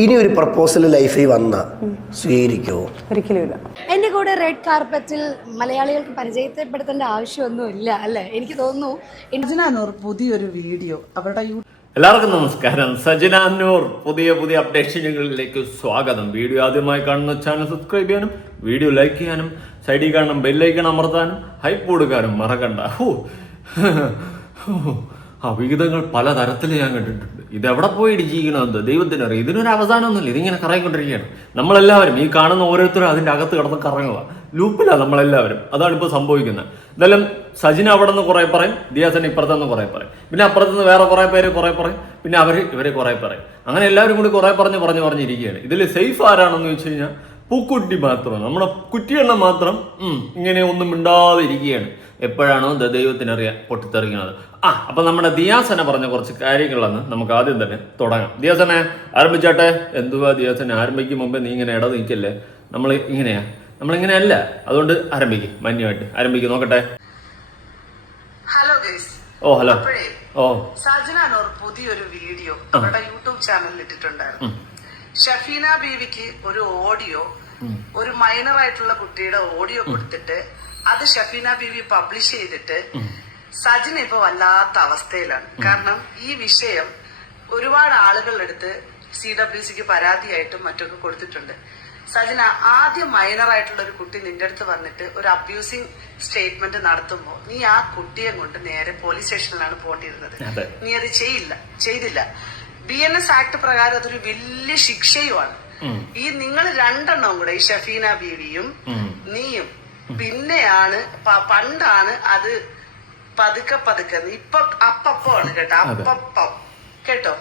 ഇനി ഒരു പ്രപ്പോസൽ ലൈഫിൽ വന്ന സ്വീകരിക്കുമോ? ഒരിക്കലുമില്ല. എൻ്റെ കൂടെ റെഡ് കാർപ്പറ്റിൽ മലയാളികൾക്ക് പരിചയപ്പെടുത്തേണ്ട ആവശ്യമൊന്നുമില്ല അല്ലേ? എനിക്ക് തോന്നുന്നു പുതിയൊരു വീഡിയോ അവരുടെ എല്ലാവർക്കും നമസ്കാരം. സജനാനൂർ പുതിയ അപ്ഡേഷനുകളിലേക്ക് സ്വാഗതം. വീഡിയോ ആദ്യമായി കാണുന്ന ചാനൽ സബ്സ്ക്രൈബ് ചെയ്യാനും വീഡിയോ ലൈക്ക് ചെയ്യാനും സൈഡിൽ കാണുന്ന ബെല്ലൈക്കൺ അമർത്താനും ഹൈപ്പ് കൊടുക്കാനും മറക്കണ്ട. വിഹിതങ്ങൾ പല തരത്തിൽ ഞാൻ കണ്ടിട്ടുണ്ട്. ഇതെവിടെ പോയി ഇടിച്ചിരിക്കണമെന്ന് ദൈവത്തിനറിയാം. ഇതിനൊരു അവസാനമൊന്നുമില്ല. ഇതിങ്ങനെ കറങ്ങിക്കൊണ്ടിരിക്കുകയാണ്. നമ്മളെല്ലാവരും ഈ കാണുന്ന ഓരോരുത്തരും അതിൻ്റെ അകത്ത് കിടന്ന് കറങ്ങുക, ലൂപ്പിലാണ് നമ്മളെല്ലാവരും. അതാണ് ഇപ്പോൾ സംഭവിക്കുന്നത്. എന്തായാലും സജിൻ അവിടെ നിന്ന് കുറെ പറയും, ദിയാസൻ ഇപ്പുറത്തുനിന്ന് കുറെ പറയും, പിന്നെ അപ്പുറത്തുനിന്ന് വേറെ കുറെ പേര് കുറെ പറയും, പിന്നെ ഇവരെ കുറെ പറയും. അങ്ങനെ എല്ലാവരും കൂടി കുറെ പറഞ്ഞിരിക്കുകയാണ്. ഇതിൽ സേഫ് ആരാണെന്ന് വെച്ച് കഴിഞ്ഞാൽ പൂക്കുട്ടി മാത്രമാണ്. നമ്മുടെ കുറ്റിയെണ്ണം മാത്രം ഇങ്ങനെ ഒന്നും മിണ്ടാതെ ഇരിക്കുകയാണ്. എപ്പോഴാണോ ദൈവത്തിനറിയാൻ പൊട്ടിത്തെറിക്കുന്നത്. അപ്പൊ നമ്മുടെ ദിയാസന പറഞ്ഞ കുറച്ച് കാര്യങ്ങളെന്ന് നമുക്ക് ആദ്യം തന്നെ തുടങ്ങാം. ദിയാസനെ ആരംഭിച്ചാട്ടെ. എന്തുവാ ദിയാസന, ആരംഭിക്കും മുമ്പേ നീ ഇങ്ങനെ ഇട നീക്കല്ലേ. നമ്മളിങ്ങനെയല്ല. അതുകൊണ്ട് ആരംഭിക്കും, മാന്യമായിട്ട് ആരംഭിക്കും. നോക്കട്ടെ. Hello guys. ഹലോ. സജനാനൂർ പുതിയൊരു വീഡിയോ അവരുടെ യൂട്യൂബ് ചാനലിൽ ഇട്ടിട്ടുണ്ടായിരുന്നു. ഷഫീന ബീവിക്ക് ഒരു ഓഡിയോ, ഒരു മൈനർ ആയിട്ടുള്ള കുട്ടിയുടെ ഓഡിയോ കൊടുത്തിട്ട് അത് ഷഫീന ബീവി പബ്ലിഷ് ചെയ്തിട്ട് സജിൻ ഇപ്പൊ വല്ലാത്ത അവസ്ഥയിലാണ്. കാരണം ഈ വിഷയം ഒരുപാട് ആളുകളുടെ അടുത്ത് CWCക്ക് പരാതിയായിട്ടും മറ്റൊക്കെ കൊടുത്തിട്ടുണ്ട്. സജിന, ആദ്യം മൈനർ ആയിട്ടുള്ള ഒരു കുട്ടി നിന്റെ അടുത്ത് വന്നിട്ട് ഒരു അബ്യൂസിങ് സ്റ്റേറ്റ്മെന്റ് നടത്തുമ്പോൾ നീ ആ കുട്ടിയെ കൊണ്ട് നേരെ പോലീസ് സ്റ്റേഷനിലാണ് പോകേണ്ടിയിരുന്നത്. നീ അത് ചെയ്തില്ല. BNS ആക്ട് പ്രകാരം അതൊരു വലിയ ശിക്ഷയുമാണ്. ഈ നിങ്ങൾ രണ്ടെണ്ണവും കൂടെ, ഈ ഷഫീന ബീവിയും നീയും, പിന്നെയാണ് പണ്ടാണ് അത് പതുക്കെ ഇപ്പൊ അപ്പമാണ് കേട്ടോ.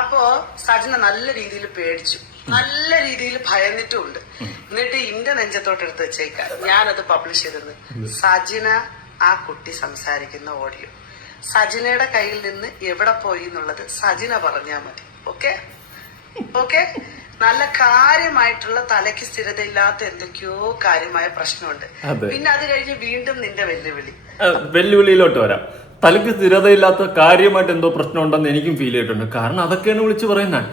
അപ്പോ സജന നല്ല രീതിയിൽ പേടിച്ചു, നല്ല രീതിയിൽ ഭയന്നിട്ടുമുണ്ട്. എന്നിട്ട് ഇന്റെ നെഞ്ചത്തോട്ട് എടുത്ത് വെച്ചേക്കാം ഞാനത് പബ്ലിഷ് ചെയ്തത്. സജിന ആ കുട്ടി സംസാരിക്കുന്ന ഓഡിയോ സജിനയുടെ കയ്യിൽ നിന്ന് എവിടെ പോയി എന്നുള്ളത് സജിന പറഞ്ഞാൽ മതി. ഓക്കെ. നല്ല കാര്യമായിട്ടുള്ള തലയ്ക്ക് സ്ഥിരതയില്ലാത്ത എന്തൊക്കെയോ കാര്യമായ പ്രശ്നമുണ്ട്. പിന്നെ അത് കഴിഞ്ഞ് വീണ്ടും നിന്റെ വെല്ലുവിളിയിലോട്ട് വരാം. തലയ്ക്ക് സ്ഥിരതയില്ലാത്ത കാര്യമായിട്ട് എന്തോ പ്രശ്നം ഉണ്ടെന്ന് എനിക്കും ഫീൽ ചെയ്തിട്ടുണ്ട്. കാരണം അതൊക്കെയാണ് വിളിച്ച് പറയുന്നത്.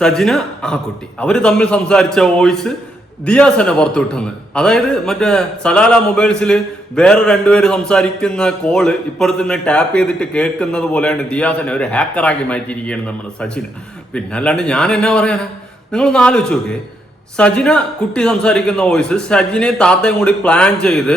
സജിന ആ കുട്ടി അവര് തമ്മിൽ സംസാരിച്ച വോയിസ് ദിയാസന പുറത്തു വിട്ടെന്ന്. അതായത് മറ്റേ സലാല മൊബൈൽസിൽ വേറെ രണ്ടുപേര് സംസാരിക്കുന്ന കോള് ഇപ്പുറത്തുനിന്ന് ടാപ്പ് ചെയ്തിട്ട് കേൾക്കുന്നത് പോലെയാണ് ദിയാസന ഒരു ഹാക്കറാക്കി മാറ്റിയിരിക്കുകയാണ് നമ്മുടെ സജിന. പിന്നെ അല്ലാണ്ട് ഞാൻ എന്നാ പറയാനാ? നിങ്ങളൊന്ന് ആലോചിച്ച് നോക്കേ. സജിന കുട്ടി സംസാരിക്കുന്ന വോയിസ് സജിനെ താത്തയും കൂടി പ്ലാൻ ചെയ്ത്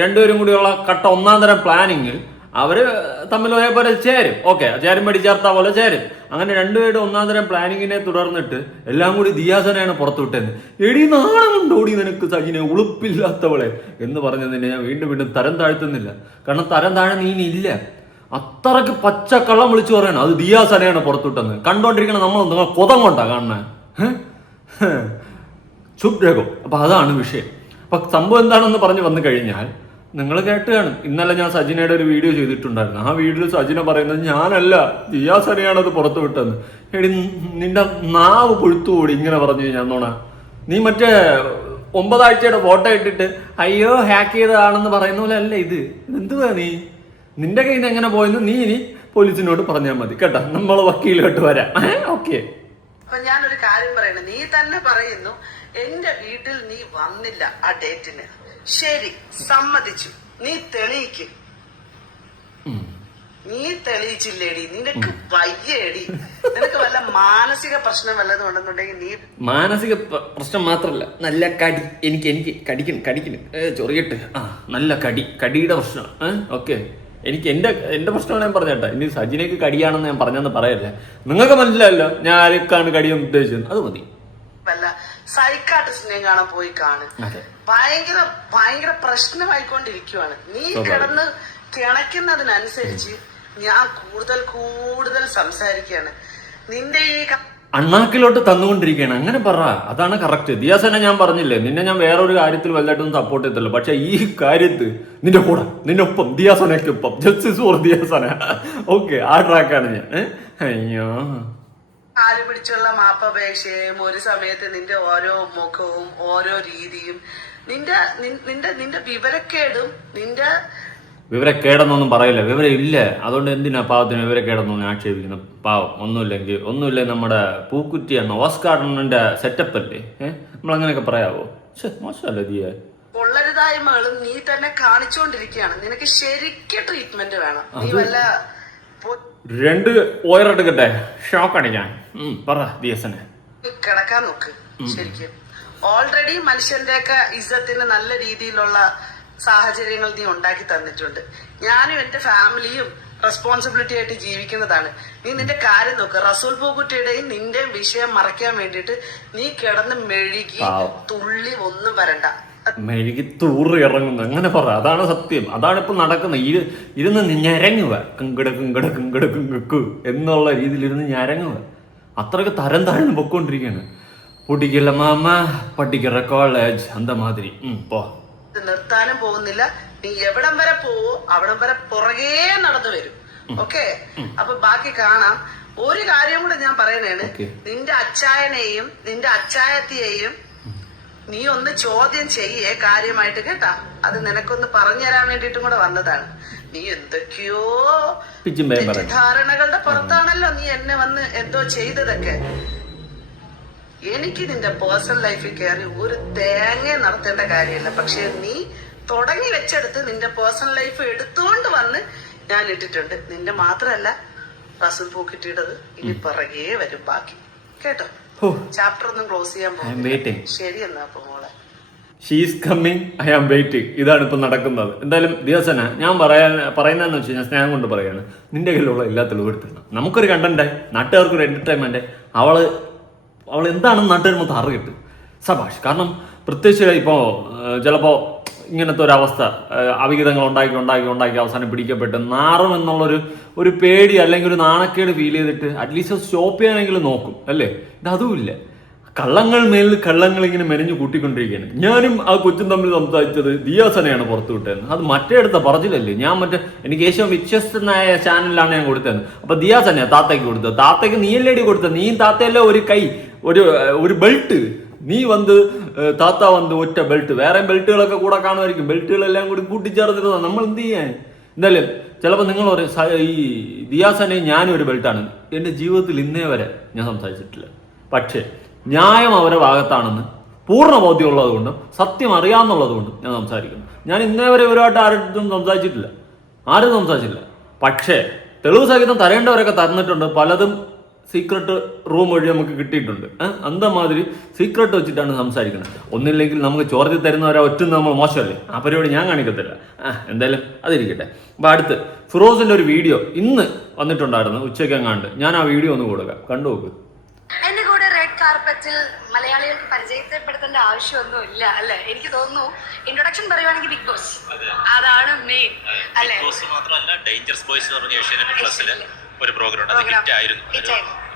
രണ്ടുപേരും കൂടിയുള്ള കട്ട ഒന്നാം തരം പ്ലാനിങ്ങിൽ അവര് തമ്മിൽ ഒരേപോലെ ചേരും. ചേരുമ്പടി ചേർത്ത പോലെ ചേരും. അങ്ങനെ രണ്ടുപേരുടെ ഒന്നാം തരം പ്ലാനിങ്ങിനെ തുടർന്നിട്ട് എല്ലാം കൂടി ദിയാസനയാണ് പുറത്തുവിട്ടത്. എടി നാണമുണ്ടോടി നിനക്ക് സജിനെ, ഉളുപ്പില്ലാത്തവളെ എന്ന് പറഞ്ഞതിനെ ഞാൻ വീണ്ടും തരം താഴ്ത്തുന്നില്ല. കാരണം തരം താഴെ നീനില്ല. അത്രയ്ക്ക് പച്ചക്കള്ളം വിളിച്ചു പറയണം. അത് ദിയാസനയാണ് പുറത്തുവിട്ടെന്ന്. കണ്ടോണ്ടിരിക്കണം നമ്മൾ കൊതം കൊണ്ടാ കാണുന്നത്. ചുപ്രകോ. അപ്പൊ അതാണ് വിഷയം. അപ്പൊ സംഭവം എന്താണെന്ന് പറഞ്ഞു വന്നു കഴിഞ്ഞാൽ നിങ്ങൾ കേട്ട് കാണും. ഇന്നലെ ഞാൻ സജിനയുടെ ഒരു വീഡിയോ ചെയ്തിട്ടുണ്ടായിരുന്നു. ആ വീഡിയോയിൽ സജിന പറയുന്നത് ഞാനല്ല, ദിയാസനയാണ് അത് പുറത്തു വിട്ടതെന്ന്. എടി നിന്റെ നാവ് പൊഴുത്തുകൂടി ഇങ്ങനെ പറഞ്ഞു കഴിഞ്ഞാൽ നീ മറ്റേ 9 ആഴ്ചയുടെ ഫോട്ടോ ഇട്ടിട്ട് അയ്യോ ഹാക്ക് ചെയ്തതാണെന്ന് പറയുന്ന പോലെ അല്ല ഇത്. എന്തുവാ നിന്റെ കയ്യിൽ നിന്ന് എങ്ങനെ പോയെന്ന് നീ ഇനി പോലീസിനോട് പറഞ്ഞാൽ മതി കേട്ടോ. നമ്മൾ വക്കീലോട്ട് വരാം. ഓക്കെ. അപ്പൊ ഞാനൊരു കാര്യം പറയണേ. നീ തന്നെ പറയുന്നു എന്റെ വീട്ടിൽ നീ വന്നില്ല ആ ഡേറ്റിന്. ശരി, സമ്മതിച്ചു. നീ തെളിയിക്കും. നീ തെളിയിച്ചില്ലേടി? നിനക്ക് വയ്യേടി? നിനക്ക് വല്ല മാനസിക പ്രശ്നം വല്ലതും ഉണ്ടെന്നുണ്ടെങ്കിൽ നീ മാനസിക പ്രശ്നം മാത്രല്ല, നല്ല കടി. എനിക്ക് കടിക്കണം ചൊറിയട്ട്. നല്ല കടിയുടെ പ്രശ്നം. ഓക്കെ. എനിക്ക് എന്റെ പ്രശ്നമാണ് ഞാൻ പറഞ്ഞേട്ടാ. ഇനി സജിനയ്ക്ക് കടിയാണെന്ന് ഞാൻ പറഞ്ഞെന്ന് പറയല്ലേ. നിങ്ങൾക്ക് മനസ്സിലായല്ലോ ഞാൻ ആർക്കാണ് കടിയെന്ന് ഉദ്ദേശിച്ചത്. അത് മതി. വല്ല സൈക്കാട്രിസ്റ്റിനെ കാണാൻ പോയി കാണും. ഭയങ്കര പ്രശ്നമായിക്കൊണ്ടിരിക്കുവാണ്. നീ കിടന്ന് കിണക്കുന്നതിനനുസരിച്ച് ഞാൻ കൂടുതൽ സംസാരിക്കുകയാണ്. നിന്റെ ഈ അണ്ണാക്കിലോട്ട് തന്നുകൊണ്ടിരിക്കുകയാണ്. അങ്ങനെ പറ, അതാണ് കറക്റ്റ്. ദിയാസന ഞാൻ പറഞ്ഞില്ലേ, നിന്നെ ഞാൻ വേറൊരു കാര്യത്തിൽ വലുതായിട്ടൊന്നും സപ്പോർട്ട് ചെയ്തില്ല. പക്ഷെ ഈ കാര്യത്ത് നിന്റെ കൂടെ, നിന്നൊപ്പം, ദിയാസനയ്ക്കൊപ്പം, ജസ്റ്റിസ് ഫോർ ദിയാസന. ഓക്കെ, ആ ട്രാക്കാണ് ഞാൻ. അയ്യോ, കാല് പിടിച്ചുള്ള മാപ്പപേക്ഷയും ഒരു സമയത്ത് നിന്റെ ഓരോ മുഖവും ഓരോ രീതിയും, നിന്റെ വിവരക്കേടും നിന്റെ വിവരക്കേടെന്നൊന്നും പറയില്ല, വിവരം ഇല്ല. അതുകൊണ്ട് എന്തിനാ പാവത്തിന് വിവരക്കേടെന്നൊന്നും ആക്ഷേപിക്കുന്നത്? പാവം ഒന്നുമില്ലെങ്കിൽ നമ്മുടെ പൂക്കുറ്റി എന്ന ഓസ്കാർ അണ്ണന്റെ സെറ്റപ്പ് അല്ലേ, നമ്മളങ്ങനെയൊക്കെ പറയാവോ? മോശമല്ലേ ദിയ? കൊള്ളരുതായ്മകളും നീ തന്നെ കാണിച്ചുകൊണ്ടിരിക്കുകയാണ്. നിനക്ക് ശരിക്കും ട്രീറ്റ്മെന്റ് വേണം. നീ വല്ല 2 ഓയറെടുക്കട്ടെ, ഷോക്ക് അടിക്കാൻ. പറ ദിയസനെ. കിടക്കാൻ നോക്ക്. ശരിക്കും ഓൾറെഡി മനുഷ്യന്റെയൊക്കെ ഇസ്സത്തിന് നല്ല രീതിയിലുള്ള സാഹചര്യങ്ങൾ നീ ഉണ്ടാക്കി തന്നിട്ടുണ്ട്. ഞാനും എന്റെ ഫാമിലിയും റെസ്പോൺസിബിലിറ്റി ആയിട്ട് ജീവിക്കുന്നതാണ്. നീ നിന്റെ കാര്യം നോക്ക്. റസൂൽ പൂക്കുട്ടിയുടെയും നിന്റെയും വിഷയം മറയ്ക്കാൻ വേണ്ടിയിട്ട് നീ കിടന്ന് മെഴുകി തുള്ളി ഒന്നും വരണ്ട. മെഴുകി തൂറി ഇറങ്ങുന്നു, അങ്ങനെ പറ. അതാണ് സത്യം, അതാണ് ഇപ്പൊ നടക്കുന്നത്. ഇരുന്ന് ഞരങ്ങുക, കിങ്കട എന്നുള്ള രീതിയിൽ ഇരുന്ന് ഞരങ്ങുക. അത്രയ്ക്ക് തരം താഴ്ന്ന് പൊക്കോണ്ടിരിക്കുകയാണ്. പൊട്ടിക്കല്ല മാമ, പഠിക്കറ കോളേജ് അന്ത മാതിരി. പോ. നിർത്താനും പോകുന്നില്ല. നീ എവിടം വരെ പോവോ അവിടം വരെ പുറകേ നടന്നു വരും. ഓക്കെ, അപ്പൊ ബാക്കി കാണാം. ഒരു കാര്യം കൂടെ ഞാൻ പറയുന്നതാണ്. നിന്റെ അച്ചായനെയും നിന്റെ അച്ചായത്തിയെയും നീ ഒന്ന് ചോദ്യം ചെയ്യേ കാര്യമായിട്ട്, കേട്ടാ? അത് നിനക്കൊന്ന് പറഞ്ഞു തരാൻ വേണ്ടിയിട്ടും കൂടെ വന്നതാണ്. നീ എന്തൊക്കെയോ തെറ്റിദ്ധാരണകളുടെ പുറത്താണല്ലോ നീ എന്നെ വന്ന് എന്തോ ചെയ്തതൊക്കെ. എനിക്ക് നിന്റെ പേഴ്സണൽ ലൈഫിൽ കയറി ഒരു തേങ്ങ നടത്തേണ്ട കാര്യമില്ല. പക്ഷെ നീ തുടങ്ങി വെച്ചെടുത്ത് നിന്റെ പേഴ്സണൽ ലൈഫ് എടുത്തുകൊണ്ട് വന്ന് ഞാൻ ഇട്ടിട്ടുണ്ട്. നിന്റെ മാത്രമല്ല റസൂൽ പൂക്കുറ്റിയുടേത് ഇനി പിറകേ വരും ബാക്കി, കേട്ടോ? ചാപ്റ്റർ ഒന്നും ക്ലോസ് ചെയ്യാൻ പോകും. ശരി എന്നാ അപ്പൊ മോളെ. She's coming, I am waiting. ഇതാണ് ഇപ്പൊ നടക്കുന്നത്. എന്തായാലും ദിവസന ഞാൻ പറയുന്നതെന്ന് വെച്ച് കഴിഞ്ഞാൽ സ്നേഹം കൊണ്ട് പറയാണ്, നിന്റെ കയ്യിലുള്ള എല്ലാ തെളിവും എടുത്തിടണം. നമുക്കൊരു കണ്ടന്റായി, നാട്ടുകാർക്കൊരു എന്റർടൈൻമെന്റ്. അവൾ എന്താണെന്ന് നാട്ടുകാർ മൊത്തം അറിയിട്ട് സഭാഷ്. കാരണം പ്രത്യേകിച്ച് ഇപ്പോൾ ചിലപ്പോൾ ഇങ്ങനത്തെ ഒരവസ്ഥ അവിഹിതങ്ങൾ ഉണ്ടാക്കി അവസാനം പിടിക്കപ്പെട്ട് നാറും എന്നുള്ളൊരു പേടി അല്ലെങ്കിൽ ഒരു നാണക്കേട് ഫീൽ ചെയ്തിട്ട് അറ്റ്ലീസ്റ്റ് സ്റ്റോപ്പ് ചെയ്യാനെങ്കിലും നോക്കും, അല്ലേ? ഇതതുമില്ല. കള്ളങ്ങൾ മേലിൽ കള്ളങ്ങൾ ഇങ്ങനെ മെനഞ്ഞു കൂട്ടിക്കൊണ്ടിരിക്കുകയാണ്. ഞാനും ആ കൊച്ചും തമ്മിൽ സംസാരിച്ചത് ദിയാസനെയാണ് പുറത്തു വിട്ടതെന്ന്. അത് മറ്റേ അടുത്ത പറഞ്ഞില്ലല്ലേ. ഞാൻ എനിക്ക് ഏറ്റവും വിശ്വസ്തനായ ചാനലിലാണ് ഞാൻ കൊടുത്തത്. അപ്പൊ ദിയാസനെയാ താത്തയ്ക്ക് കൊടുത്തത്. താത്തയ്ക്ക് നീയല്ലേടി കൊടുത്തത്. നീ താത്തയല്ലേ ഒരു കൈ, ഒരു ബെൽറ്റ്. നീ താത്ത ഒറ്റ ബെൽറ്റ്. വേറെ ബെൽറ്റുകളൊക്കെ കൂടെ കാണുമായിരിക്കും. ബെൽറ്റുകളെല്ലാം കൂടി കൂട്ടിച്ചേർത്തിരുന്ന നമ്മൾ എന്ത് ചെയ്യാൻ? എന്തായാലും ചിലപ്പോൾ നിങ്ങൾ പറയും ഈ ദിയാസനെയും ഞാനും ഒരു ബെൽറ്റാണ്. എൻ്റെ ജീവിതത്തിൽ ഇന്നേ വരെ ഞാൻ സംസാരിച്ചിട്ടില്ല. പക്ഷേ ന്യായം അവരുടെ ഭാഗത്താണെന്ന് പൂർണ്ണ ബോധ്യമുള്ളത് കൊണ്ടും സത്യം അറിയാമെന്നുള്ളത് കൊണ്ടും ഞാൻ സംസാരിക്കുന്നു. ഞാൻ ഇന്നേ വരെ ഒരുപാട് ആരും സംസാരിച്ചിട്ടില്ല. പക്ഷേ തെളിവ് സഹിതം തരേണ്ടവരൊക്കെ തന്നിട്ടുണ്ട്. പലതും സീക്രട്ട് റൂം വഴി നമുക്ക് കിട്ടിയിട്ടുണ്ട്. അന്തമാതിരി സീക്രട്ട് വെച്ചിട്ടാണ് സംസാരിക്കുന്നത്. ഒന്നില്ലെങ്കിൽ നമുക്ക് ചോർത്തി തരുന്നവരെ ഒറ്റും നമ്മൾ മോശമല്ലേ? ആ പരിപാടി ഞാൻ കാണിക്കത്തില്ല. എന്തായാലും അതിരിക്കട്ടെ. അപ്പൊ അടുത്ത് ഫിറോസിന്റെ ഒരു വീഡിയോ ഇന്ന് വന്നിട്ടുണ്ടായിരുന്നു, ഉച്ചയ്ക്കെങ്ങാണ്ട്. ഞാൻ ആ വീഡിയോ ഒന്ന് കൊടുക്കാം, കണ്ടു നോക്ക്. എന്റെ കൂടെ റെഡ് കാർപ്പറ്റിൽ മലയാളികൾക്ക് പരിചയപ്പെടുത്തേണ്ട ആവശ്യമൊന്നും ഇല്ല, അല്ലെ? എനിക്ക് തോന്നുന്നു ഇൻട്രൊഡക്ഷൻ പറയുവാണെങ്കിൽ ബിഗ് ബോസ് അതാണ് മെയിൻ, അല്ലെ? ബിഗ് ബോസ് മാത്രമല്ല, ഡേഞ്ചറസ് ബോയ്സ് എന്ന് പറഞ്ഞ ഏഷ്യാനെറ്റ് പ്ലസിലെ ഒരു പ്രോഗ്രാം, അത് ഹിറ്റ് ആയിരുന്നു.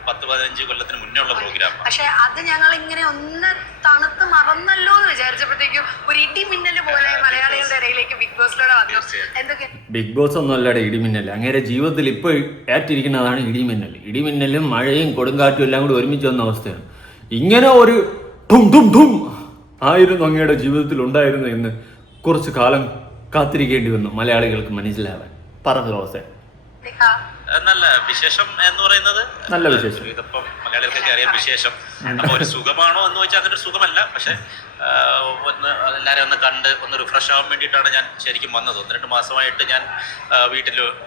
10-15 കൊല്ലത്തിന് മുന്നേ ഉള്ള പ്രോഗ്രാം. പക്ഷെ അത് ഞങ്ങൾ ഇങ്ങനെ ഒന്ന് തണുത്ത് മറന്നല്ലോ എന്ന് വിചാരിച്ചപ്പോഴത്തേക്കും ഒരു ഇടിമിന്നല് പോലെ മലയാളികളുടെ ഇടയിലേക്ക് ബിഗ് ബോസിലൂടെ വന്നു. എന്തൊക്കെ ബിഗ് ബോസ് ഒന്നും അല്ലാടെ ഇടിമിന്നൽ. അങ്ങനെ ജീവിതത്തിൽ ഇപ്പോൾ ഏറ്റിരിക്കുന്നതാണ് ഇടിമിന്നൽ. ഇടിമിന്നലും മഴയും കൊടുങ്കാറ്റും എല്ലാം കൂടി ഒരുമിച്ച് വന്ന അവസ്ഥയാണ്. ഇങ്ങനെ ഒരു ഠും ഠും ഠും ആയിരുന്നു അങ്ങയുടെ ജീവിതത്തിൽ ഉണ്ടായിരുന്നു എന്ന് കുറച്ചു കാലം കാത്തിരിക്കേണ്ടി വന്നു മലയാളികൾക്ക് മനസ്സിലാവാൻ. പറഞ്ഞ അവസ്ഥ നല്ല വിശേഷം എന്ന് പറയുന്നത് നല്ല വിശേഷം. ഇതിപ്പം മലയാളികൾക്കൊക്കെ അറിയാം വിശേഷം. അപ്പൊ ഒരു സുഖമാണോ എന്ന് വെച്ചാൽ അങ്ങനെ ഒരു സുഖമല്ല. പക്ഷെ എല്ലാവരെയും ഒന്ന് കണ്ട് ഒന്ന് റിഫ്രഷ് ആവാൻ വേണ്ടിയിട്ടാണ് ഞാൻ ശരിക്കും വന്നത്. 1-2 മാസമായിട്ട് ഞാൻ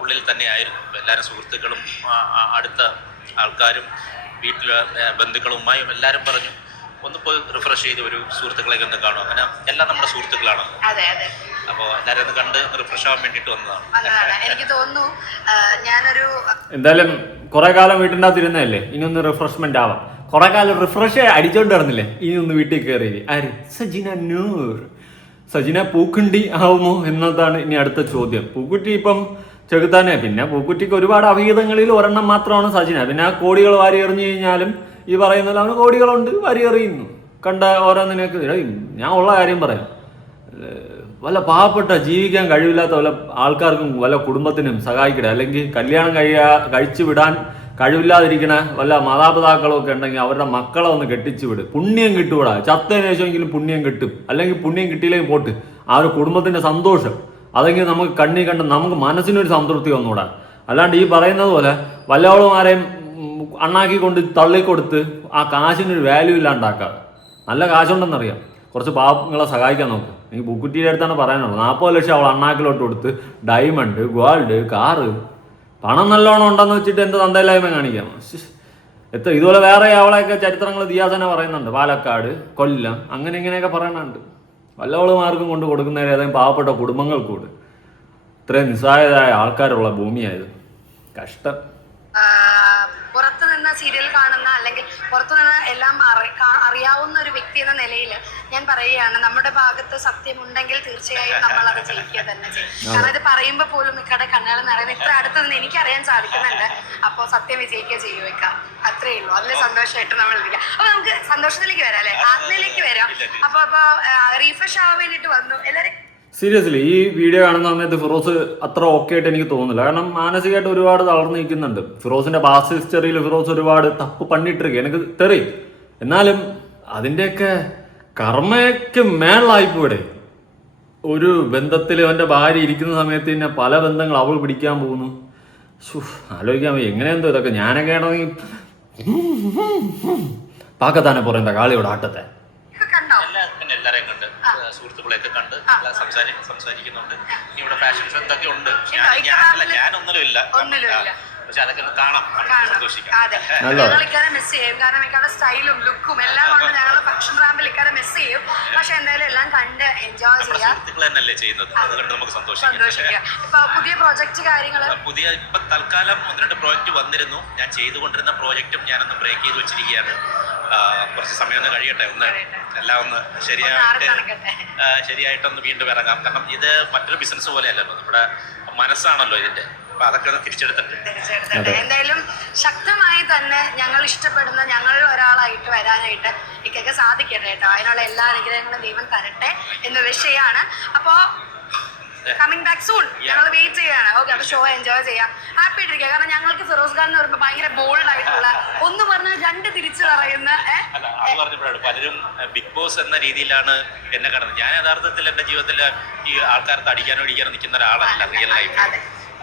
ഉള്ളിൽ തന്നെ ആയിരുന്നു. എല്ലാവരും സുഹൃത്തുക്കളും അടുത്ത ആൾക്കാരും വീട്ടിലെ ബന്ധുക്കളുമായും എല്ലാവരും പറഞ്ഞു ഒന്ന് പോയി റിഫ്രഷ് ചെയ്ത് ഒരു സുഹൃത്തുക്കളെയൊക്കെ ഒന്ന് കാണും. അങ്ങനെ എല്ലാം നമ്മുടെ സുഹൃത്തുക്കളാണ്. അപ്പോൾ എല്ലാവരും ഒന്ന് കണ്ട് റിഫ്രഷ് ആവാൻ വേണ്ടിയിട്ട് വന്നതാണ്. എനിക്ക് തോന്നുന്നു ഞാനൊരു എന്തായാലും കുറെ കാലം വീട്ടിൻ്റെ അകത്ത് ഇരുന്നതല്ലേ, ഇനി ഒന്ന് റിഫ്രഷ്മെന്റ് ആവാം. കുറെ കാലം റിഫ്രഷ് അടിച്ചോണ്ട് നടന്നില്ലേ, ഇനി ഒന്ന് വീട്ടിൽ കയറി. ആര്? സജിന നൂർ. സജിന പൂക്കുണ്ടി ആവുമോ എന്നതാണ് ഇനി അടുത്ത ചോദ്യം. പൂക്കുറ്റി ഇപ്പം ചെകുത്താനെ. പിന്നെ പൂക്കുറ്റിക്ക് ഒരുപാട് അവിഹിതങ്ങളിൽ ഒരെണ്ണം മാത്രമാണ് സജിന. പിന്നെ ആ കോടികൾ വാരി എറിഞ്ഞു കഴിഞ്ഞാലും ഈ പറയുന്നല്ലോ അവന് കോടികളുണ്ട്, വാരി എറിയുന്നു. കണ്ട ഓരോന്നിനൊക്കെ ഞാൻ ഉള്ള കാര്യം പറയാം. വല്ല പാവപ്പെട്ട ജീവിക്കാൻ കഴിവില്ലാത്ത വല്ല ആൾക്കാർക്കും വല്ല കുടുംബത്തിനും സഹായിക്കട്ടെ. അല്ലെങ്കിൽ കല്യാണം കഴിച്ചു വിടാൻ കഴിവില്ലാതിരിക്കണ വല്ല മാതാപിതാക്കളും ഒക്കെ ഉണ്ടെങ്കിൽ അവരുടെ മക്കളെ ഒന്ന് കെട്ടിച്ചു വിട്. പുണ്യം കിട്ടുവിടാ. ചത്തതിന് ശേഷമെങ്കിലും പുണ്യം കിട്ടും. അല്ലെങ്കിൽ പുണ്യം കിട്ടിയില്ലെങ്കിൽ പോട്ട്. ആ ഒരു കുടുംബത്തിന്റെ സന്തോഷം അതെങ്കിൽ നമുക്ക് കണ്ണി കണ്ട് നമുക്ക് മനസ്സിനൊരു സംതൃപ്തി വന്നൂടാ. അല്ലാണ്ട് ഈ പറയുന്നത് പോലെ വല്ലവളുമാരെയും അണ്ണാക്കി കൊണ്ട് തള്ളിക്കൊടുത്ത് ആ കാശിനൊരു വാല്യൂ ഇല്ലാണ്ടാക്കാതെ. നല്ല കാശുണ്ടെന്നറിയാം, കുറച്ച് പാവങ്ങളെ സഹായിക്കാൻ നോക്കും. എനിക്ക് ബുക്കുറ്റിയുടെ അടുത്താണ് പറയാനുള്ളത്. 40 ലക്ഷം അവൾ അണ്ണാക്കിലോട്ട് കൊടുത്ത് ഡയമണ്ട്, ഗോൾഡ്, കാറ്, പണം നല്ലോണം ഉണ്ടെന്ന് വെച്ചിട്ട് എന്ത് തന്തയില്ലായ്മ കാണിക്കാം. ഇതുപോലെ വേറെ അവളെയൊക്കെ ചരിത്രങ്ങൾ ദിയാസന പറയുന്നുണ്ട്. പാലക്കാട്, കൊല്ലം, അങ്ങനെ ഇങ്ങനെയൊക്കെ പറയുന്നുണ്ട്. വല്ലവളുമാർക്കും കൊണ്ട് കൊടുക്കുന്നതിൽ ഏതെങ്കിലും പാവപ്പെട്ട കുടുംബങ്ങൾക്കൂട്. ഇത്രയും നിസ്സഹായരായ ആൾക്കാരുള്ള ഭൂമിയായത്. കഷ്ടം. പുറത്തു നിന്ന് സീരിയൽ കാണുന്ന അല്ലെങ്കിൽ പുറത്തുനിന്ന് എല്ലാം അറിയാവുന്ന ഒരു വ്യക്തി എന്ന നിലയിൽ ഞാൻ പറയുകയാണ്, നമ്മുടെ ഭാഗത്ത് സത്യമുണ്ടെങ്കിൽ തീർച്ചയായും നമ്മൾ അത് ജയിക്കുക തന്നെ ചെയ്യും. കാരണം ഇത് പറയുമ്പോൾ പോലും ഇക്കടെ കണ്ണുകൾ നിറയുന്ന ഇത്ര അടുത്ത് നിന്ന് എനിക്ക് അറിയാൻ സാധിക്കുന്നുണ്ട്. അപ്പോൾ സത്യം വിജയിക്കുക ചെയ്യുക, അത്രേ ഉള്ളൂ. അതിൽ സന്തോഷമായിട്ട് നമ്മൾ ഇരിക്കുക. അപ്പൊ നമുക്ക് സന്തോഷത്തിലേക്ക് വരാം അല്ലെ, ആത്മയിലേക്ക് വരാം. അപ്പൊ റീഫ്രഷ് ആവാൻ വേണ്ടിട്ട് വന്നു എല്ലാവരും. സീരിയസ്ലി ഈ വീഡിയോ കാണുന്ന സമയത്ത് ഫിറോസ് അത്ര ഓക്കെ ആയിട്ട് എനിക്ക് തോന്നുന്നില്ല. കാരണം മാനസികമായിട്ട് ഒരുപാട് തളർന്നു നിൽക്കുന്നുണ്ട്. ഫിറോസിന്റെ പാസ്റ്റ് ഹിസ്റ്ററിയിൽ ഫിറോസ് ഒരുപാട് തപ്പ് പണിയിട്ടിരിക്കുക എനിക്ക് തെറി. എന്നാലും അതിൻ്റെയൊക്കെ കർമ്മയ്ക്ക് മേളായിപ്പോടെ. ഒരു ബന്ധത്തിൽ അവൻ്റെ ഭാര്യ ഇരിക്കുന്ന സമയത്ത് തന്നെ പല ബന്ധങ്ങൾ അവൾ പിടിക്കാൻ പോകുന്നു. ആലോചിക്കാൻ വയ്യ എങ്ങനെയെന്തോ ഇതൊക്കെ. ഞാനൊക്കെ ആണെങ്കിൽ പാക്കത്താനെ പറയുന്ന കാളിയോട് ആട്ടത്തെ എല്ലാരെയും കണ്ട് സുഹൃത്തുക്കളെയൊക്കെ കണ്ട് സംസാരിക്കുന്നുണ്ട്. ഇനി ഇവിടെ ഫാഷൻ ഷോ എന്തൊക്കെ ഉണ്ട്. ഞാനൊന്നുമില്ല, പക്ഷെ അതൊക്കെ ഒന്ന് കാണാം, സന്തോഷിക്കാം. ഞങ്ങൾ ഇക്കാരെ മിസ് ചെയ്യും. കാരണം ഇക്കാരുടെ സ്റ്റൈലും ലുക്കും എല്ലാം കൊണ്ട് ഞങ്ങൾ ഫംഗ്ഷൻ റാമ്പിൽ ഇക്കാരെ മിസ് ചെയ്യും. പക്ഷെ എന്തായാലും എല്ലാം കണ്ട് എൻജോയ് ചെയ്യാം. സുഹൃത്തുക്കൾ തന്നെയല്ലേ ചെയ്യുന്നത്, അതുകൊണ്ട് നമുക്ക് സന്തോഷിക്കാം. ഇപ്പൊ പുതിയ പ്രോജക്റ്റ് കാര്യങ്ങള് ഇപ്പൊ തൽക്കാലം 1-2 പ്രോജക്റ്റ് വന്നിരുന്നു. ഞാൻ ചെയ്തുകൊണ്ടിരുന്ന പ്രോജക്റ്റും ഞാനൊന്ന് ബ്രേക്ക് ചെയ്ത് വെച്ചിരിക്കുകയാണ്. കുറച്ച് സമയം ഒന്ന് കഴിയട്ടെ, എല്ലാം ഒന്ന് ശരിയായിട്ടൊന്ന് വീണ്ടും ഇറങ്ങാം. കാരണം ഇത് മറ്റൊരു ബിസിനസ് പോലെയല്ലല്ലോ, നമ്മുടെ മനസ്സാണല്ലോ ഇതിന്റെ. അപ്പൊ അതൊക്കെ ഒന്ന് തിരിച്ചെടുത്തിട്ട് എന്തായാലും ശക്തമായി തന്നെ ഞങ്ങൾ ഇഷ്ടപ്പെടുന്ന ഞങ്ങളിൽ ഒരാളായിട്ട് വരാനായിട്ട് ഇക്കൊക്കെ സാധിക്കട്ടെ കേട്ടോ. അതിനുള്ള എല്ലാ അനുഗ്രഹങ്ങളും ദൈവം തരട്ടെ എന്ന വിഷയമാണ്. അപ്പോ കമ്മിങ് ബാക്ക് സൂൺ ഞങ്ങൾ വെയിറ്റ് ചെയ്യാണ്. ഓക്കെ, അപ്പൊ ഷോ എൻജോയ് ചെയ്യാം, ഹാപ്പി ആയിട്ടിരിക്കുക. കാരണം ഞങ്ങൾക്ക് ഫിറോസ് ഖാൻ എന്ന് പറയുമ്പോൾ ഭയങ്കര ബോൾഡ് ആയിട്ടുള്ള, ഒന്ന് പറഞ്ഞാൽ 2 തിരിച്ചു പറയുന്ന. അത് പറഞ്ഞപ്പോഴാണ് പലരും ബിഗ് ബോസ് എന്ന രീതിയിലാണ് എന്നെ കാണുന്നത്. ഞാൻ യഥാർത്ഥത്തിൽ എന്റെ ജീവിതത്തിൽ ഈ ആൾക്കാർക്ക് അടിക്കാനോ ഇടിക്കാനോ നിൽക്കുന്ന ഒരാളല്ല റിയൽ ലൈഫിൽ.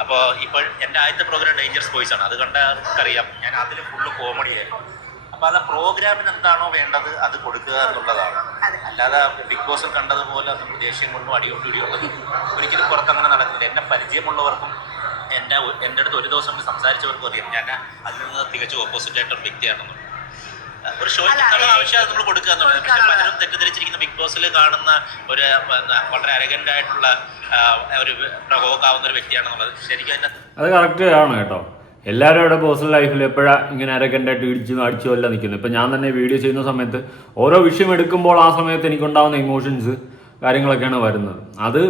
അപ്പോൾ ഇപ്പോൾ എൻ്റെ ആദ്യത്തെ പ്രോഗ്രാം ഡേഞ്ചറസ് ബോയ്സ് ആണ്. അത് കണ്ടറിയാം, ഞാൻ അതിൽ ഫുള്ള് കോമഡി ആയിരുന്നു. അപ്പൊ അത് പ്രോഗ്രാമിന് എന്താണോ വേണ്ടത് അത് കൊടുക്കുക എന്നുള്ളതാണ്. അല്ലാതെ ബിഗ് ബോസിൽ കണ്ടതുപോലെ നമ്മൾ ദേഷ്യം കൊണ്ടും അടികൊണ്ടും ഇടികൊണ്ടും ഒരിക്കലും പുറത്തങ്ങനെ നടക്കില്ല. എന്നെ പരിചയമുള്ളവർക്കും എൻ്റെ അടുത്ത് ഒരു ദിവസം സംസാരിച്ചവർക്കും അറിയാം ഞാൻ അതിൽ നിന്ന് തികച്ചും ഓപ്പോസിറ്റ് ആയിട്ടൊരു വ്യക്തിയാണെന്നുള്ളത്. ഒരു ഷോയ്ക്ക് ആവശ്യമായി നമ്മൾ കൊടുക്കുക എന്നുള്ളത്. പക്ഷെ പലരും തെറ്റിദ്ധരിച്ചിരിക്കുന്ന ബിഗ് ബോസിൽ കാണുന്ന ഒരു വളരെ അരഗന്റ് ആയിട്ടുള്ള ഒരു പ്രകോപമാവുന്ന ഒരു വ്യക്തിയാണെന്നുള്ളത് ശരിക്കും അത് കറക്റ്റ് ആണ് കേട്ടോ. എല്ലാവരും അവിടെ പേഴ്സണൽ ലൈഫിൽ എപ്പോഴാണ് ഇങ്ങനെ അരകണ്ടായിട്ട് അടിച്ചു അല്ല നിൽക്കുന്നത്. ഇപ്പം ഞാൻ തന്നെ വീഡിയോ ചെയ്യുന്ന സമയത്ത് ഓരോ വിഷയം എടുക്കുമ്പോൾ ആ സമയത്ത് എനിക്കുണ്ടാകുന്ന ഇമോഷൻസ് കാര്യങ്ങളൊക്കെയാണ് വരുന്നത്. അത്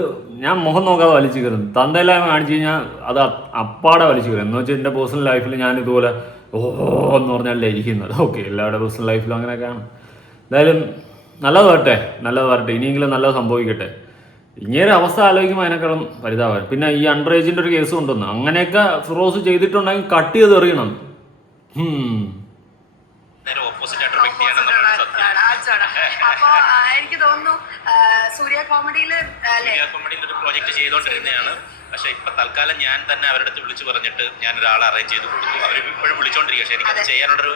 ഞാൻ മുഖം നോക്കാതെ വലിച്ചു കയറുന്നു. തന്തയെല്ലാം കാണിച്ചു കഴിഞ്ഞാൽ അത് അപ്പാടെ വലിച്ചു കയറും. എന്ന് വെച്ചാൽ എൻ്റെ പേഴ്സണൽ ലൈഫിൽ ഞാൻ ഇതുപോലെ എന്ന് പറഞ്ഞാലല്ലേ ഇരിക്കുന്നത്. ഓക്കെ, എല്ലാവരുടെ പേഴ്സണൽ ലൈഫിലും അങ്ങനെയൊക്കെയാണ്. എന്തായാലും നല്ലത് വരട്ടെ, ഇനിയെങ്കിലും നല്ലത് സംഭവിക്കട്ടെ. ഇങ്ങനൊരു അവസ്ഥ ആലോചിക്കുമ്പോൾ അതിനേക്കാളും വലുതാവാൻ. പിന്നെ ഈ അണ്ടർ ഏജിൻ്റെ ഒരു കേസ് കൊണ്ടുവന്നു. അങ്ങനെയൊക്കെ ഫിറോസ് ചെയ്തിട്ടുണ്ടെങ്കിൽ കട്ട് ചെയ്ത് എറിയണം. അപ്പൊ എനിക്ക് തോന്നുന്നു സൂര്യ കോമഡിയിൽ ഒരു പ്രോജക്ട് ചെയ്തോണ്ടിരുന്നതാണ്. പക്ഷെ ഇപ്പൊ തൽക്കാലം ഞാൻ തന്നെ അവരുടെ അടുത്ത് വിളിച്ചു പറഞ്ഞിട്ട് ഞാൻ ഒരാളെ അറേഞ്ച് ചെയ്ത് കൊടുത്തു. അവർ ഇപ്പോഴും വിളിച്ചോണ്ടിരിക്കുക. പക്ഷെ എനിക്കത് ചെയ്യാനുള്ളൊരു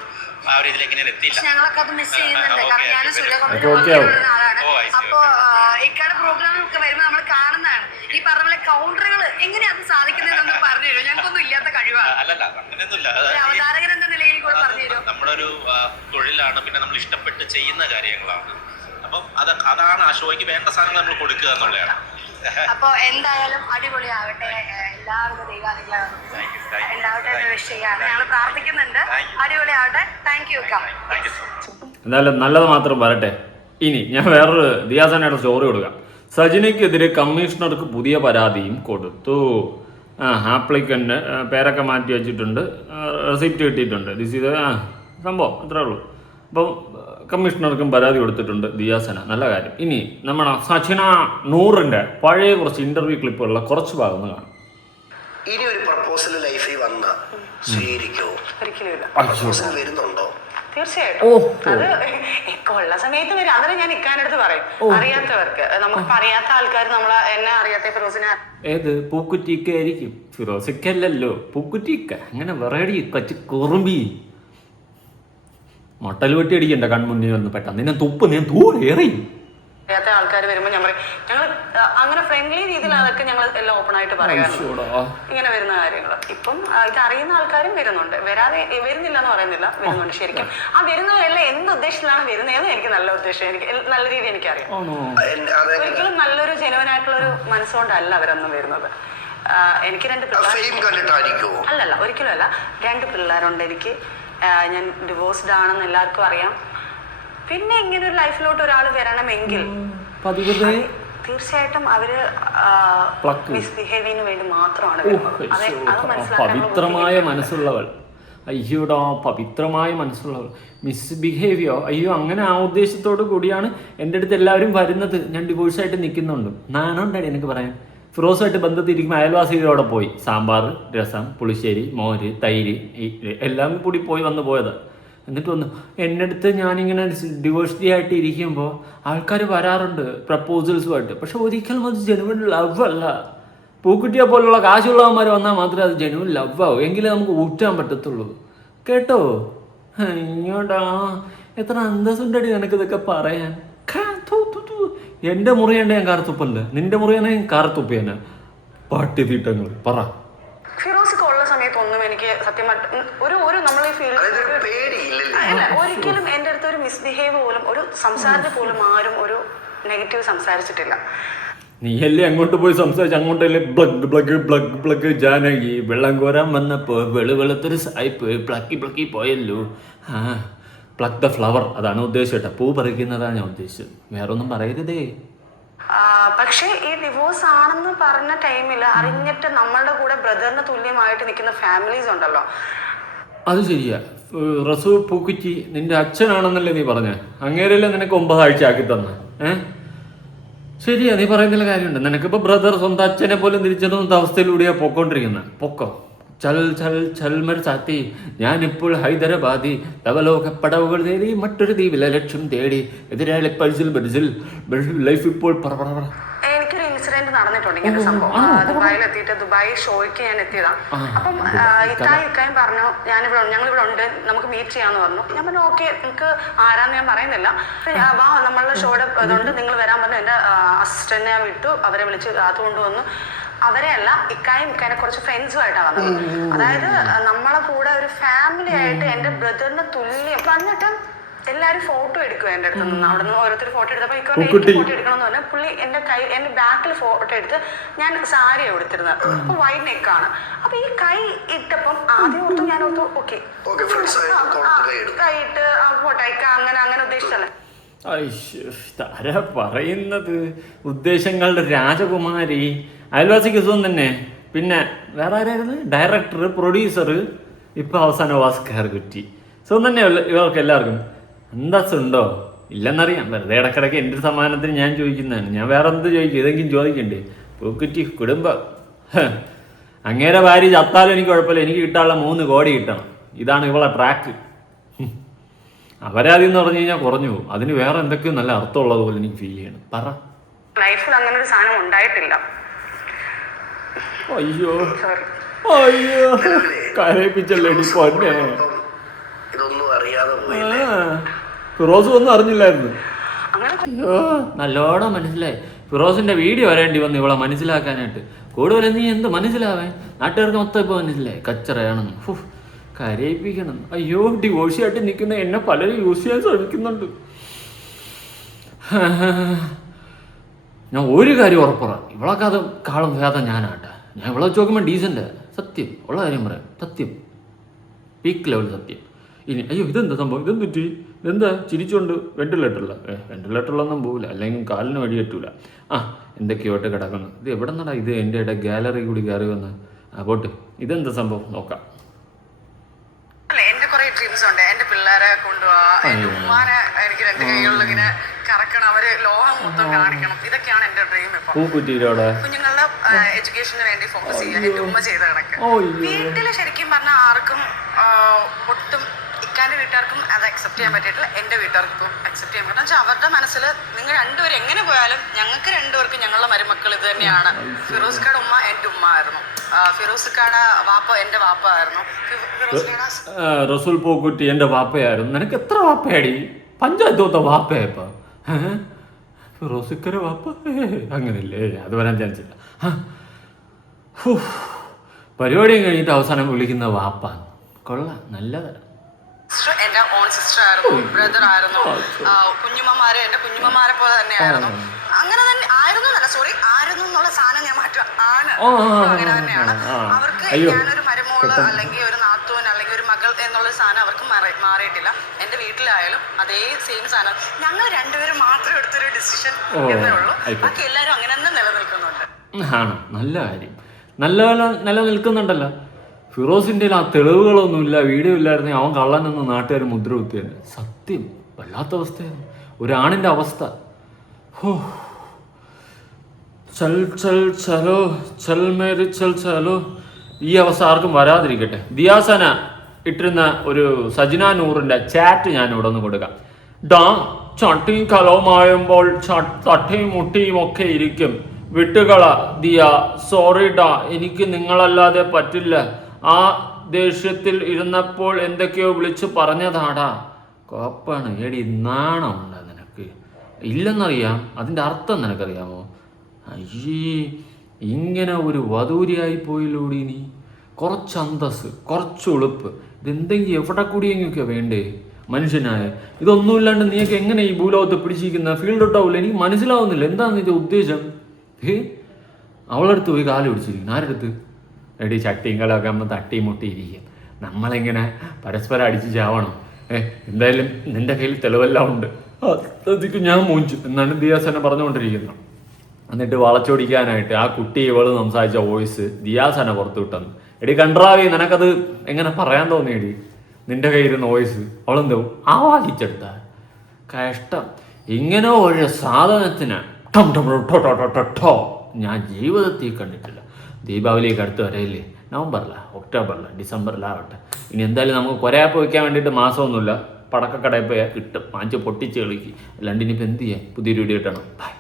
ആ ഒരു ഇതിലേക്ക് ഞാൻ എത്തിയില്ല. ഞങ്ങളൊക്കെ അത് മിസ് ചെയ്യുന്നുണ്ട്. കാരണം ഞാൻ സൂര്യ കോമഡി ആളാണ്. അപ്പൊ ഇക്കാടെ പ്രോഗ്രാം ഒക്കെ വരുമ്പോൾ നമ്മൾ കാണുന്നതാണ്. ഈ പറഞ്ഞ പോലെ കൗണ്ടറുകൾ എങ്ങനെയാ അത് സാധിക്കുന്നതെന്നൊന്നും പറഞ്ഞു തരുമോ? ഞങ്ങൾക്കൊന്നും ഇല്ലാത്ത കഴിവാണ്. അല്ലല്ല, അങ്ങനെയൊന്നുമില്ല. അവതാരകൻ എന്ന നിലയിൽ കൂടെ പറഞ്ഞു തരുമോ? നമ്മുടെ ഒരു തൊഴിലാണ്, പിന്നെ നമ്മൾ ഇഷ്ടപ്പെട്ട് ചെയ്യുന്ന കാര്യങ്ങളാണ്. അപ്പം അതാണ് ആ ഷോയ്ക്ക് വേണ്ട സാധനങ്ങൾ നമ്മൾ കൊടുക്കുക എന്നുള്ളതാണ്. അപ്പൊ എന്തായാലും അടിപൊളിയാവട്ടെ, എല്ലാവിധ ദൈവാനുഗ്രഹം ഉണ്ടാവട്ടെ എന്ന വിഷയമാണ്. ഞങ്ങൾ പ്രാർത്ഥിക്കുന്നുണ്ട്. അടിപൊളിയാവട്ടെ. Thank you. എന്തായാലും നല്ലത് മാത്രം വരട്ടെ. ഇനി ഞാൻ വേറൊരു ദിയാസനയുടെ സ്റ്റോറി കൊടുക്കാം. സജിനയ്ക്കെതിരെ കമ്മീഷണർക്ക് പുതിയ പരാതിയും കൊടുത്തു. ആപ്ലിക്കൻ്റ് പേരൊക്കെ മാറ്റി വെച്ചിട്ടുണ്ട്, റെസിപ്റ്റ് കിട്ടിയിട്ടുണ്ട്. സംഭവം അത്രേ ഉള്ളൂ. അപ്പം കമ്മീഷണർക്കും പരാതി കൊടുത്തിട്ടുണ്ട് ദിയാസന. നല്ല കാര്യം. ഇനി നമ്മുടെ സജിന നൂറിൻ്റെ പഴയ കുറച്ച് ഇന്റർവ്യൂ ക്ലിപ്പുകളിലെ കുറച്ച് ഭാഗങ്ങൾ കാണാം. ഇനി ഒരു പ്രപ്പോസൽ ലൈഫിൽ വന്ന സ്വീകരിക്കോ? പ്രപ്പോസൽ വരുന്നുണ്ടോ? തീർച്ചയായിട്ടും അത് ഉള്ള സമയത്ത് വരും. അന്നേരം ഞാൻ ഇക്കാനടുത്ത് പറയും. അറിയാത്തവർക്ക്, നമുക്ക് അറിയാത്ത ആൾക്കാർ നമ്മളെ എന്നെ അറിയാത്ത ഫിറോസിനെ ഏത് പൂക്കുറ്റിക്ക ആയിരിക്കും, ഫിറോസിക്കല്ലല്ലോ പൂക്കുറ്റിക്ക. അങ്ങനെ വെറൈറ്റി കച്ച് കുറുമ്പി മൊട്ടൽ വെട്ടി അടിക്കണ്ട കൺമുന്നിൽ വന്ന് പെട്ടെന്ന് നിന്നെ തുപ്പ് ഞാൻ എറിയും. അറിയാത്ത ആൾക്കാർ വരുമ്പോൾ ഞങ്ങൾ അങ്ങനെ ഫ്രണ്ട്ലി രീതിയിൽ അതൊക്കെ ഞങ്ങൾ എല്ലാം ഓപ്പൺ ആയിട്ട് പറയാറുണ്ട്, ഇങ്ങനെ വരുന്ന കാര്യങ്ങൾ. ഇപ്പം ഇത് അറിയുന്ന ആൾക്കാരും വരുന്നുണ്ട്, വരുന്നില്ല എന്ന് പറയുന്നില്ല, വരുന്നുണ്ട്. ശരിക്കും ആ വരുന്നവരെല്ലാം എന്ത് ഉദ്ദേശത്തിലാണ് വരുന്നതെന്ന് എനിക്ക് നല്ല ഉദ്ദേശം, എനിക്ക് നല്ല രീതി എനിക്കറിയാം. ഒരിക്കലും നല്ലൊരു ജനുവനായിട്ടുള്ളൊരു മനസ്സുകൊണ്ടല്ല അവരൊന്നും വരുന്നത്. എനിക്ക് 2 പിള്ളേർ അല്ലല്ല, ഒരിക്കലും അല്ല. 2 പിള്ളേരുണ്ട് എനിക്ക്. ഞാൻ ഡിവോഴ്സ്ഡ് ആണെന്ന് എല്ലാവർക്കും അറിയാം. പിന്നെ ഇങ്ങനെ ഒരു ലൈഫിലോട്ട് ഒരാൾ വരണമെങ്കിൽ തീർച്ചയായിട്ടും അവര് മിസ്ബിഹേവിന് വേണ്ടി മാത്രമാണ്. പവിത്രമായ മനസ്സുള്ളവൾ, അയ്യോടാ പവിത്രമായ മനസ്സുള്ളവൾ മിസ്ബിഹേവിയോ, അയ്യോ അങ്ങനെ ആ ഉദ്ദേശത്തോടു കൂടിയാണ് എൻ്റെ അടുത്ത് എല്ലാവരും വരുന്നത്. ഞാൻ ഡിവോഴ്സായിട്ട് നിൽക്കുന്നുണ്ട്. നാണുണ്ടായി എനിക്ക് പറയാൻ. ഫിറോസുമായിട്ട് ബന്ധത്തിരിക്കുമ്പോൾ അയൽവാസികളോടെ പോയി സാമ്പാർ, രസം, പുളിശ്ശേരി, മോര്, തൈര് എല്ലാം കൂടി പോയത്. എന്നിട്ട് വന്നു എൻ്റെ അടുത്ത് ഞാനിങ്ങനെ ഡിവോഴ്സ്ഡി ആയിട്ട് ഇരിക്കുമ്പോൾ ആൾക്കാർ വരാറുണ്ട് പ്രപ്പോസൽസുമായിട്ട്. പക്ഷെ ഒരിക്കലും അത് ജെനുവിൻ ലവ് അല്ല. പൂക്കുട്ടിയെ പോലുള്ള കാശുള്ളവന്മാർ വന്നാൽ മാത്രമേ അത് ജെനുവിൻ ലവ് ആവും, എങ്കിലേ നമുക്ക് ഊറ്റാൻ പറ്റത്തുള്ളൂ. കേട്ടോ? ഇങ്ങോട്ടാ എത്ര അന്തസ്സുണ്ടടി നിനക്കിതൊക്കെ പറയാൻ. എൻ്റെ മുറിയേണ്ട ഞാൻ കാർത്തുപ്പല്ല, നിന്റെ മുറിയാണ് ഞാൻ കാർത്തുപ്പേന. പാട്ടി തീട്ടങ്ങൾ പറ. ഫിറോസിക്ക് ഉള്ള സമയത്തൊന്നും എനിക്ക് സത്യമായിട്ട് ഒരു നമ്മളെ ഒരിക്കലും എൻ്റെ അടുത്ത് ഒരു മിസ്ബിഹേവ് പോലും, ഒരു സംസാരത്തിൽ പോലും ആരും ഒരു നെഗറ്റീവ് സംസാരിച്ചിട്ടില്ല. നീയല്ലേ അങ്ങോട്ട് പോയി സംസാരിച്ച്, അങ്ങോട്ടല്ലേ ബ്ലഗ് ബ്ലഗ് ബ്ലഗ് ബ്ലഗ് ജാനകി വെള്ളം കോരാൻ വന്നപ്പോൾ വെളുത്തൊരു സായിപ്പ് പ്ലക്കി പോയല്ലോ. പ്ലക്ക് ദ ഫ്ലവർ അതാണ് ഉദ്ദേശിച്ചത്, പൂ പറിക്കുന്നതാണ് ഞാൻ ഉദ്ദേശിച്ചത്, വേറൊന്നും പറയരുതേ. പക്ഷേ ഈ ഡിവോഴ്സ് ആണെന്ന് പറഞ്ഞ ടൈമിൽ അറിഞ്ഞിട്ട് നമ്മളുടെ കൂടെ ബ്രദറിന് തുല്യമായിട്ട് നിൽക്കുന്ന ഫാമിലീസ് ഉണ്ടല്ലോ. അത് ശരിയാ. റസൂ പൂക്കുറ്റി നിന്റെ അച്ഛനാണെന്നല്ലേ നീ പറഞ്ഞ? അങ്ങേരല്ലേ നിനക്ക് 9 ആഴ്ച ആക്കി തന്നെ. ശരിയാ, നീ പറയുന്നതിൽ കാര്യമുണ്ട്. നിനക്കിപ്പോൾ ബ്രദർ സ്വന്തം അച്ഛനെ പോലും തിരിച്ചെടുന്ന അവസ്ഥയിലൂടെയാ പൊക്കോണ്ടിരിക്കുന്നത്. പൊക്കോ ചൽ ചൽ ചൽമർ ചാത്തി, ഞാനിപ്പോൾ ഹൈദരാബാദി, തവലോക പടവുകൾ തേടി മറ്റൊരു ദ്വീപിലെ ലക്ഷ്യം തേടി, എതിരാളി പൾസിൽ ലൈഫ് ഇപ്പോൾ എനിക്കൊരു ഇൻസിഡന്റ് നടന്നിട്ടുണ്ട് ഇങ്ങനെ സംഭവം. ദുബായിൽ എത്തിയിട്ട് ദുബായ് ഷോയ്ക്ക് ഞാൻ എത്തിയതാ. അപ്പം ഇക്കായും പറഞ്ഞു ഞങ്ങളിവിടെ ഉണ്ട്, നമുക്ക് മീറ്റ് ചെയ്യാന്ന് പറഞ്ഞു. ഞാൻ പറഞ്ഞു ഓക്കെ, നമുക്ക് ആരാന്ന് ഞാൻ പറയുന്നില്ല, വാ നമ്മളുടെ ഷോയുടെ ഇതുകൊണ്ട് നിങ്ങൾ വരാൻ പറഞ്ഞു. എൻ്റെ അസിസ്റ്റന്റിനെ ഞാൻ വിട്ടു, അവരെ വിളിച്ച് അത് കൊണ്ടുവന്നു. അവരെ അല്ല, ഇക്കാനെ കുറച്ച് ഫ്രണ്ട്സുമായിട്ടാണ് വന്നത്. അതായത് നമ്മളെ കൂടെ ഒരു ഫാമിലി ആയിട്ട് എൻ്റെ ബ്രദറിന് തുല്യം വന്നിട്ട് എല്ലാവരും ഫോട്ടോ എടുക്കും എൻ്റെ അടുത്ത് നിന്ന്. അവിടെ നിന്ന് ഓരോരുത്തർ ഫോട്ടോ എടുത്തപ്പോൾ എനിക്ക് ഫോട്ടോ എടുക്കണം എന്ന് പറഞ്ഞാൽ പുള്ളി എൻ്റെ ബാക്കിൽ ഫോട്ടോ എടുത്ത്, ഞാൻ സാരിയാണ് എടുത്തിരുന്നത്, അപ്പോൾ വൈഡ് നെക്കാണ്. അപ്പൊ ഈ കൈ ഇട്ടപ്പം ആദ്യം ഓർത്തു, ഞാൻ ഓർത്തു ഓക്കെ കൈ ഇട്ട് ഫോട്ടോ അയക്കാം, അങ്ങനെ ഉദ്ദേശിച്ചല്ലേ. ആരാ പറയുന്നത്? ഉദ്ദേശങ്ങളുടെ രാജകുമാരി, അയൽവാസിക്ക് സുഖം തന്നെ. പിന്നെ വേറെ ആരായിരുന്നു? ഡയറക്ടർ, പ്രൊഡ്യൂസർ, ഇപ്പൊ അവസാനം വാസ്കാർ കുറ്റി. സുഖം തന്നെയല്ല ഇവർക്ക് എല്ലാവർക്കും? അന്തസ്സുണ്ടോ? ഇല്ലെന്നറിയാം, വെറുതെ ഇടക്കിടയ്ക്ക് എൻ്റെ സമ്മാനത്തിന് ഞാൻ ചോദിക്കുന്നതാണ്. ഞാൻ വേറെ എന്ത് ചോദിക്കും? ഇതെങ്കിലും ചോദിക്കണ്ടേ? പൂക്കുറ്റി കുടുംബം. അങ്ങേരെ ഭാര്യ ചത്താലും എനിക്ക് കുഴപ്പമില്ല, എനിക്ക് കിട്ടാനുള്ള 3 കോടി കിട്ടണം. ഇതാണ് ഇവളെ ട്രാക്ക്. അപരാധി എന്ന് പറഞ്ഞു കഴിഞ്ഞാൽ കുറഞ്ഞു പോകും. അതിന് വേറെ എന്തൊക്കെയോ നല്ല അർത്ഥമുള്ളത് പോലെ എനിക്ക് ഫീൽ ചെയ്യണം. പറ. ലൈഫിൽ അങ്ങനെ ഒരു സാധനം ഉണ്ടായിട്ടില്ല. അയ്യോ കരയിപ്പിച്ചല്ലേ പൊന്നെ. ഫിറോസ് ഒന്നും അറിഞ്ഞില്ലായിരുന്നു. നല്ലോണം മനസ്സിലായി. ഫിറോസിന്റെ വീഡിയോ വരേണ്ടി വന്നു ഇവളെ മനസ്സിലാക്കാനായിട്ട്. കൂടുതൽ നീ എന്ത് മനസ്സിലാവേ? നാട്ടുകാർക്ക് മൊത്തം ഇപ്പൊ മനസ്സിലായി കച്ചറയാണെന്ന്. കരയിപ്പിക്കണം. അയ്യോ, ഡിവോഴ്സിയായിട്ട് നിൽക്കുന്ന എന്നെ പലരും യൂസ് ചെയ്യാൻ ശ്രമിക്കുന്നുണ്ട്. ഞാൻ ഒരു കാര്യം ഉറപ്പുറം, ഇവളൊക്കെ അത് കാളും ഭേദം ഞാനാട്ടെ. ഞാൻ ഇവളെ നോക്കുമ്പോൾ ഡീസൻ്റ്, സത്യം ഉള്ള കാര്യം പറയാം, സത്യം, പീക്ക് ലെവൽ സത്യം. ഇനി അയ്യോ ഇതെന്താ സംഭവം, ഇതെന്തുറ്റി, ഇതെന്താ ചിരിച്ചുകൊണ്ട് വെന്റിലേറ്ററിലൊന്നും പോകില്ല, അല്ലെങ്കിൽ കാലിന് വഴി കെട്ടൂല. എന്തൊക്കെയോട്ട് കിടക്കുന്നു. ഇത് എവിടെ നിന്നാ ഇത്? എൻ്റെ ഇടയിൽ ഗാലറി കൂടി കയറി വന്ന് പോട്ട്. ഇതെന്താ സംഭവം നോക്കാം. എന്റെ കുറെ ഡ്രീംസ് ഉണ്ട്. എന്റെ പിള്ളേരെ കൊണ്ടുപോവാ, എന്റെ ഉമ്മാനെ എനിക്ക് 2 കൈകളിൽ ഇങ്ങനെ കറക്കണം, അവര് ലോകം മൊത്തം കാണിക്കണം. ഇതൊക്കെയാണ് എന്റെ ഡ്രീം. ഇപ്പൊ കുഞ്ഞുങ്ങളുടെ എഡ്യൂക്കേഷന് വേണ്ടി ഫോക്കസ് ചെയ്യാൻ എന്റെ ഉമ്മ ചെയ്ത കണക്ക്. വീട്ടില് ശരിക്കും പറഞ്ഞാൽ ആർക്കും ഒട്ടും ഇക്കാര്യം ഷഫീനാന്റെ വീട്ടുകാർക്കും അത് അക്സെപ്റ്റ് ചെയ്യാൻ പറ്റിയിട്ടില്ല, എൻ്റെ വീട്ടുകാർക്കും അക്സെപ്റ്റ് ചെയ്യാൻ പറ്റില്ല. വെച്ചാൽ അവരുടെ മനസ്സിൽ നിങ്ങൾ രണ്ടുപേരും എങ്ങനെ പോയാലും ഞങ്ങൾക്ക് രണ്ടുപേർക്കും ഞങ്ങളുടെ മരുമക്കൾ ഇത് തന്നെയാണ്. ഫിറോസ്ക്കാടെ ഉമ്മ എൻ്റെ ഉമ്മ ആയിരുന്നു, ഫിറോസ്ക്കാടെ വാപ്പ എൻ്റെ വാപ്പ ആയിരുന്നു, റസൂൽ പൂക്കുട്ടി എൻ്റെ വാപ്പയായിരുന്നു. നിനക്ക് എത്ര വാപ്പയാടി? പഞ്ചായത്ത് മൊത്തം വാപ്പയായപ്പ ഫിറോസിക്കര വാപ്പ അങ്ങനെയല്ലേ? അത് വരാൻ ചാൻസ് ഇല്ല. പരിപാടിയും കഴിഞ്ഞിട്ട് അവസാനം വിളിക്കുന്ന വാപ്പ. കൊള്ളാം, നല്ലതാണ്. എന്റെ ഓൺ സിസ്റ്റർ ആയിരുന്നു, ബ്രദർ ആയിരുന്നു, കുഞ്ഞുമ്മമാരെ എന്റെ കുഞ്ഞുമ്മമാരെ പോലെ തന്നെയായിരുന്നു. അങ്ങനെ തന്നെ ആയിരുന്നു എന്നല്ല, സോറി, ആയിരുന്നു എന്നുള്ള സാധനം ഞാൻ മാറ്റുക, ആണ് അങ്ങനെ തന്നെയാണ്. അവർക്ക് ഞാനൊരു മരുമോള് അല്ലെങ്കിൽ ഒരു നാത്തൂൻ അല്ലെങ്കിൽ ഒരു മകൾ എന്നുള്ള സാധനം അവർക്ക് മാറിയിട്ടില്ല. എന്റെ വീട്ടിലായാലും അതേ സെയിം സാധനം. ഞങ്ങൾ രണ്ടുപേരും മാത്രം എടുത്തൊരു ഡിസിഷൻ എന്നേ ഉള്ളൂ. ബാക്കി എല്ലാവരും അങ്ങനെ തന്നെ നിലനിൽക്കുന്നുണ്ട്. ആണ്, നല്ല കാര്യം. നിലനിൽക്കുന്നുണ്ടല്ലോ. ഫിറോസിൻ്റെ ആ തെളിവുകളൊന്നുമില്ല, വീഡിയോ ഇല്ലായിരുന്നെങ്കിൽ അവൻ കള്ളനെന്ന് നാട്ടുകാർ മുദ്ര കുത്തിയാണ്. സത്യം, വല്ലാത്ത അവസ്ഥയാണ് ഒരാണിൻ്റെ അവസ്ഥ. ഹോ, ചൽ ചൽ ചലോ ചൽ മേരി ചൽ ചലോ. ഈ അവസ്ഥ ആർക്കും വരാതിരിക്കട്ടെ. ദിയാസന ഇട്ടിരുന്ന ഒരു സജിന നൂറിൻ്റെ ചാറ്റ് ഞാൻ ഇവിടെ ഒന്ന് കൊടുക്കാം. ഡാ ചട്ടിയും കലവുമായുമ്പോൾ തട്ടിയും മുട്ടിയും ഒക്കെ ഇരിക്കും. വിട്ടുകള ദിയ, സോറി ഡാ, എനിക്ക് നിങ്ങളല്ലാതെ പറ്റില്ല. ആ ദേഷ്യത്തിൽ ഇരുന്നപ്പോൾ എന്തൊക്കെയോ വിളിച്ചു പറഞ്ഞതാടാ. കോപ്പാണ് എടി, നാണമുണ്ട് നിനക്ക്? ഇല്ലെന്നറിയാം, അതിൻ്റെ അർത്ഥം നിനക്കറിയാമോ? അയ്യേ, ഇങ്ങനെ ഒരു വധൂരിയായി പോയില്ലൂടി നീ. കുറച്ച് അന്തസ്, കുറച്ച് ഉളുപ്പ്, ഇതെന്തെങ്കിലും എവിടെ കൂടിയെങ്കിലൊക്കെ വേണ്ടേ മനുഷ്യനായ? ഇതൊന്നുമില്ലാണ്ട് നീയൊക്കെ എങ്ങനെ ഈ ഭൂലോകത്ത് പിടിച്ചിരിക്കുന്ന? ഫീൽഡ് ഔട്ട് ആവില്ല, എനിക്ക് മനസ്സിലാവുന്നില്ല. എന്താണ് നിന്റെ ഉദ്ദേശം? അവളടുത്ത് പോയി കാല് പിടിച്ചിരിക്കുന്നു. ആരെടുത്ത്? എടി, ചട്ടിയും കലമൊക്കെ നമ്മൾ തട്ടി മുട്ടിയിരിക്കും. നമ്മളെങ്ങനെ പരസ്പരം അടിച്ച് ചാവണം? എന്തായാലും നിന്റെ കയ്യിൽ തെളിവെല്ലാം ഉണ്ട്, അതിക്ക് ഞാൻ മൂഞ്ചു എന്നാണ് ദിയാസന പറഞ്ഞുകൊണ്ടിരിക്കുന്നത്. എന്നിട്ട് വളച്ചൊടിക്കാനായിട്ട് ആ കുട്ടി ഇവള് സംസാരിച്ച വോയിസ് ദിയാസന പുറത്തു വിട്ടെന്ന്. എടി കണ്ട്രാവി, നിനക്കത് എങ്ങനെ പറയാൻ തോന്നിയടി? നിന്റെ കയ്യിരുന്ന വോയിസ് അവളെന്തോ ആവാഹിച്ചെടുത്ത. കഷ്ടം. ഇങ്ങനെ ഒരു സാധനത്തിന് ഞാൻ ജീവിതത്തിൽ കണ്ടിട്ടില്ല. ദീപാവലിക്ക് അടുത്ത് വരെയില്ലേ? നവംബറിലാണ്, ഒക്ടോബറിലാണ്, ഡിസംബറിലാവട്ടെ. ഇനി എന്തായാലും നമുക്ക് കൊരയാപ്പ് വയ്ക്കാൻ വേണ്ടിയിട്ട് മാസമൊന്നുമില്ല. പടക്കക്കടയിൽ പോയാൽ കിട്ടും, വാങ്ങിച്ച് പൊട്ടിച്ച് കളിക്കും. അല്ലാണ്ട് ഇനിയിപ്പോൾ എന്ത് ചെയ്യാം? പുതിയൊരു വീഡിയോ കിട്ടണം. ബൈ.